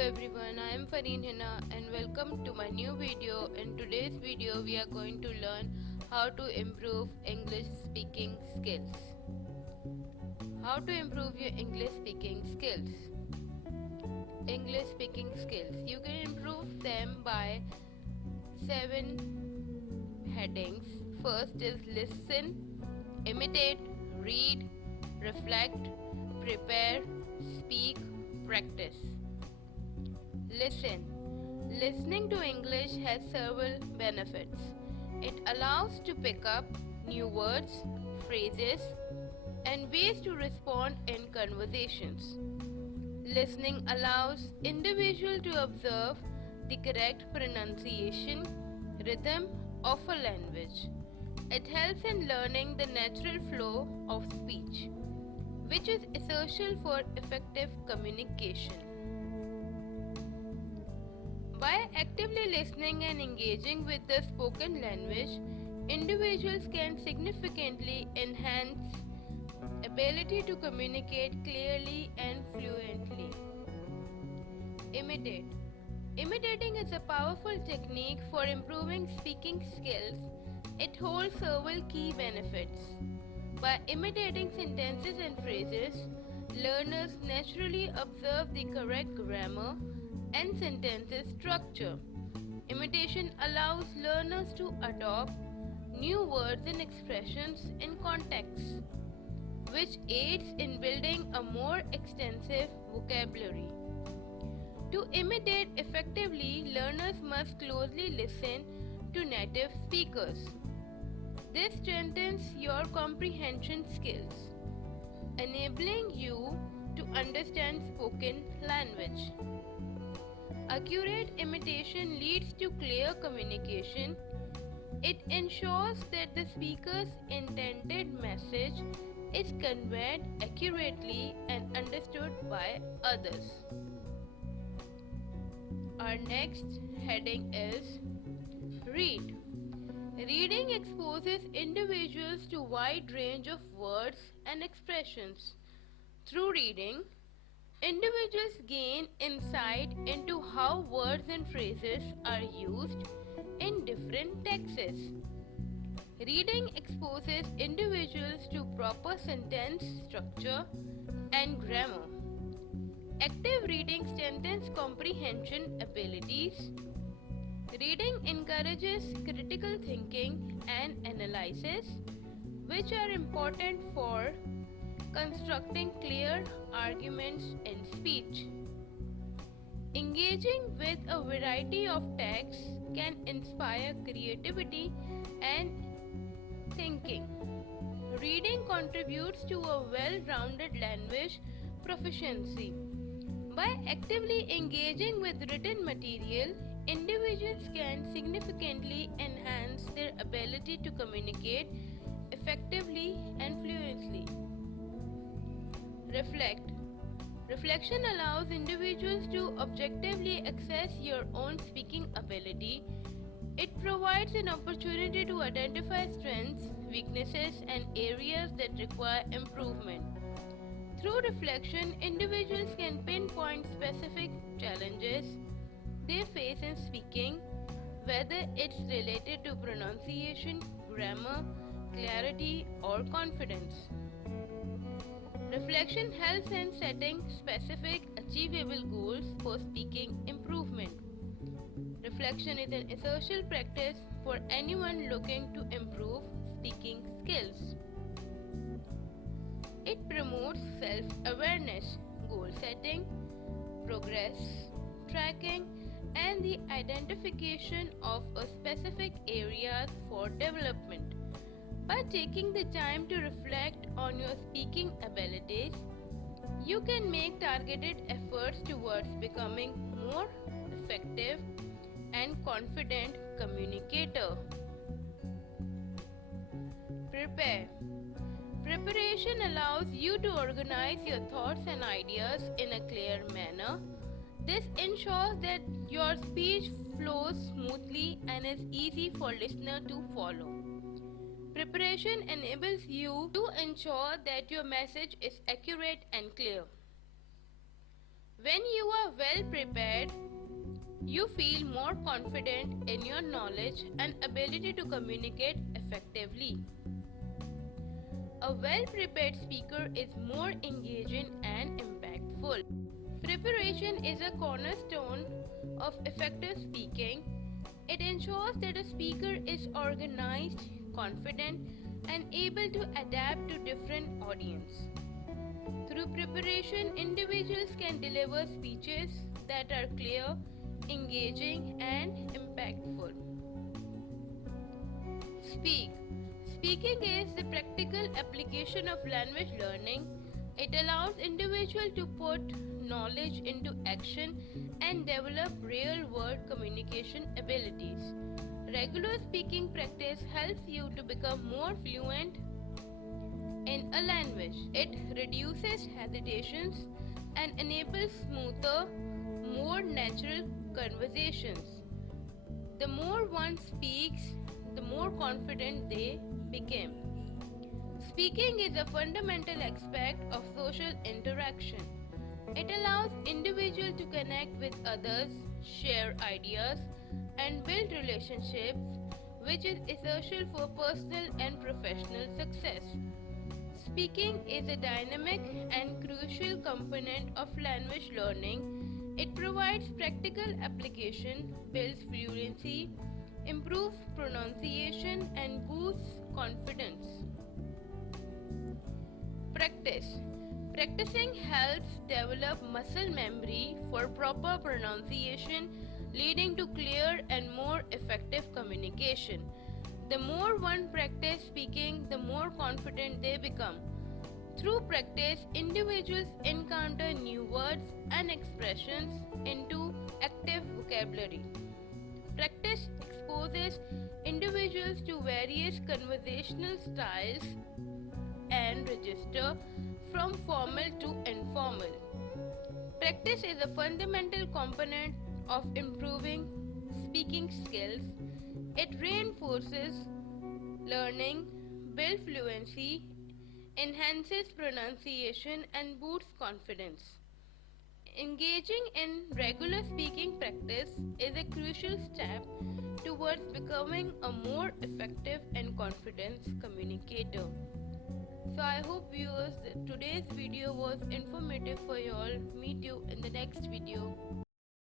everyone, I am Farheen Hina and welcome to my new video. In today's video, we are going to learn how to improve English speaking skills. How to improve your English speaking skills. English speaking skills. You can improve them by 7 headings. First is listen, imitate, read, reflect, prepare, speak, practice. Listen. Listening to English has several benefits. It allows to pick up new words, phrases, and ways to respond in conversations. Listening allows individual to observe the correct pronunciation, rhythm of a language. It helps in learning the natural flow of speech, which is essential for effective communication. By actively listening and engaging with the spoken language, individuals can significantly enhance ability to communicate clearly and fluently. Imitate. Imitating is a powerful technique for improving speaking skills. It holds several key benefits. By imitating sentences and phrases, learners naturally observe the correct grammar and sentences structure. Imitation allows learners to adopt new words and expressions in context, which aids in building a more extensive vocabulary. To imitate effectively, learners must closely listen to native speakers. This strengthens your comprehension skills, enabling you to understand spoken language. Accurate imitation leads to clear communication. It ensures that the speaker's intended message is conveyed accurately and understood by others. Our next heading is read. Reading exposes individuals to a wide range of words and expressions. Through reading, individuals gain insight into how words and phrases are used in different texts. Reading exposes individuals to proper sentence structure and grammar. Active reading strengthens comprehension abilities. Reading encourages critical thinking and analysis, which are important for constructing clear arguments in speech. Engaging with a variety of texts can inspire creativity and thinking. Reading contributes to a well-rounded language proficiency. By actively engaging with written material, individuals can significantly enhance their ability to communicate effectively and fluently. Reflect. Reflection allows individuals to objectively assess your own speaking ability. It provides an opportunity to identify strengths, weaknesses, and areas that require improvement. Through reflection, individuals can pinpoint specific challenges they face in speaking, whether it's related to pronunciation, grammar, clarity, or confidence. Reflection helps in setting specific, achievable goals for speaking improvement. Reflection is an essential practice for anyone looking to improve speaking skills. It promotes self-awareness, goal setting, progress tracking, and the identification of a specific areas for development. By taking the time to reflect on your speaking abilities, you can make targeted efforts towards becoming more effective and confident communicator. Prepare. Preparation allows you to organize your thoughts and ideas in a clear manner. This ensures that your speech flows smoothly and is easy for listener to follow. Preparation enables you to ensure that your message is accurate and clear. When you are well prepared, you feel more confident in your knowledge and ability to communicate effectively. A well prepared speaker is more engaging and impactful. Preparation is a cornerstone of effective speaking. It ensures that a speaker is organized, confident, and able to adapt to different audiences. Through preparation, individuals can deliver speeches that are clear, engaging, and impactful. Speak. Speaking is the practical application of language learning. It allows individuals to put knowledge into action and develop real world communication abilities. Regular speaking practice helps you to become more fluent in a language. It reduces hesitations and enables smoother, more natural conversations. The more one speaks, the more confident they become. Speaking is a fundamental aspect of social interaction. It allows individuals to connect with others, share ideas, and build relationships, which is essential for personal and professional success. Speaking is a dynamic and crucial component of language learning. It provides practical application, builds fluency, improves pronunciation, and boosts confidence. Practice. Practicing helps develop muscle memory for proper pronunciation, leading to clear and more effective communication. The more one practice speaking, the more confident they become. Through practice, individuals encounter new words and expressions into active vocabulary. Practice exposes individuals to various conversational styles and register from formal to informal. Practice is a fundamental component of improving speaking skills. It reinforces learning, builds fluency, enhances pronunciation, and boosts confidence. Engaging in regular speaking practice is a crucial step towards becoming a more effective and confident communicator. So I hope viewers that today's video was informative for you all. Meet you in the next video.